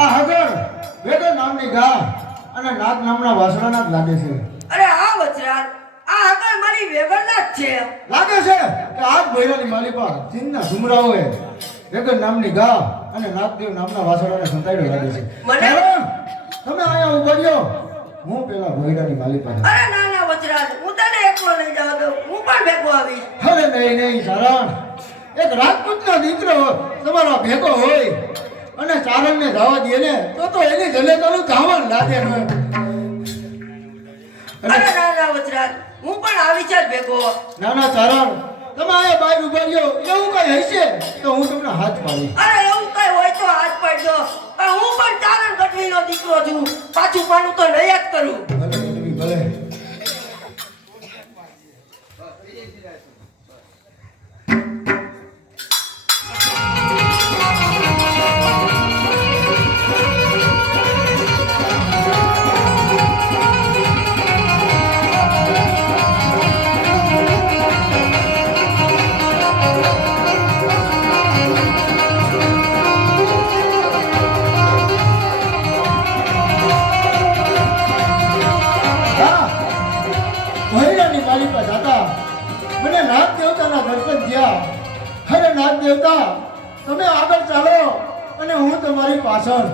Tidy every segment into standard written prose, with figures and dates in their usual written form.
આ હગર વેગર નામની ગા અને નાગ નામના વાસણાના જ લાગે છે. અરે આ વજરાજ આ હગર મારી વેગરના જ છે. લાગે છે કે આજ ભૈરાની માલિકા ચીનના ઝુમરાઓએ વેગર નામની ગા અને નાગદેવ નામના વાસણાને સંતાડ્યો લાગે છે. તમે અહીંયા ઉભા રહ્યો, હું પેલા ભૈરાની માલિકા. અરે ના ના વજરાજ, હું તને એકલો લઈ જવા દઉં, હું પણ ભેગો આવીશ. અરે નહીં ચારણ, એક રાજપૂતનો દીકરો તમારો ભેગો હોય અને ચારણને જવા દે ને તો એની જલે તો ધાવણ લાગે ને. અરે ના ના વજરાજ, હું પણ આવી છે ભેગો. નાના ચારણ, તમે આ બહાર ઉભા રહ્યો, એવું કઈ હશે તો હું તમને હાથ પાડીશ. અરે એવું કઈ હોય તો હાથ પાડજો, પણ હું પણ ચારણ ગઢવીનો દીકરો છું, પાછું પાનું તો નહીં જ કરું. ભલે ગઢવી, ભલે. મને નાગ દેવતાના દર્શન થયા. અરે નાગ દેવતા, તમે આગળ ચાલો અને હું તમારી પાછળ.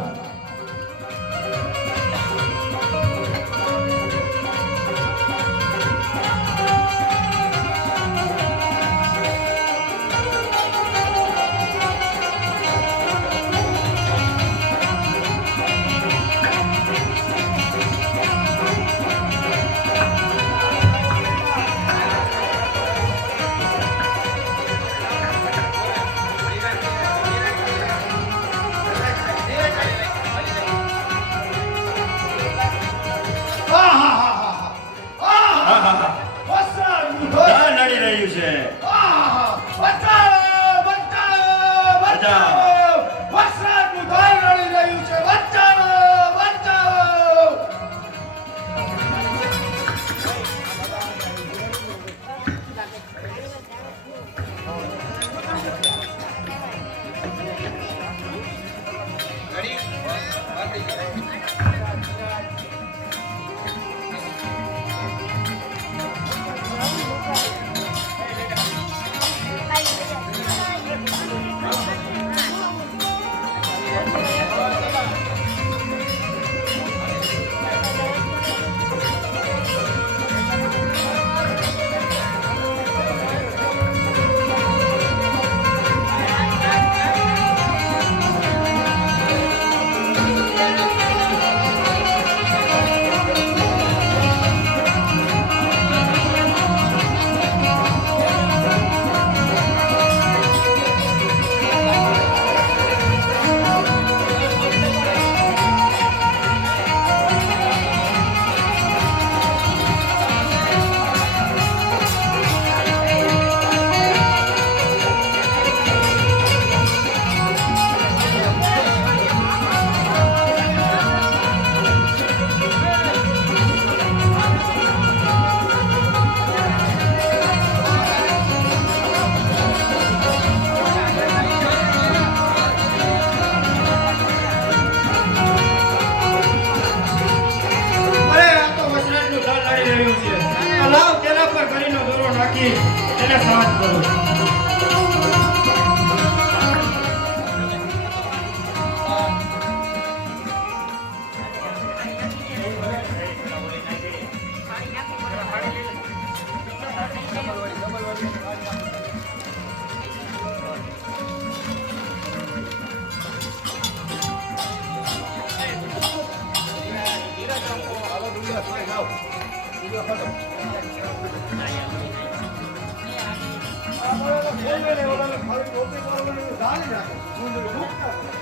એને સાથ કરો.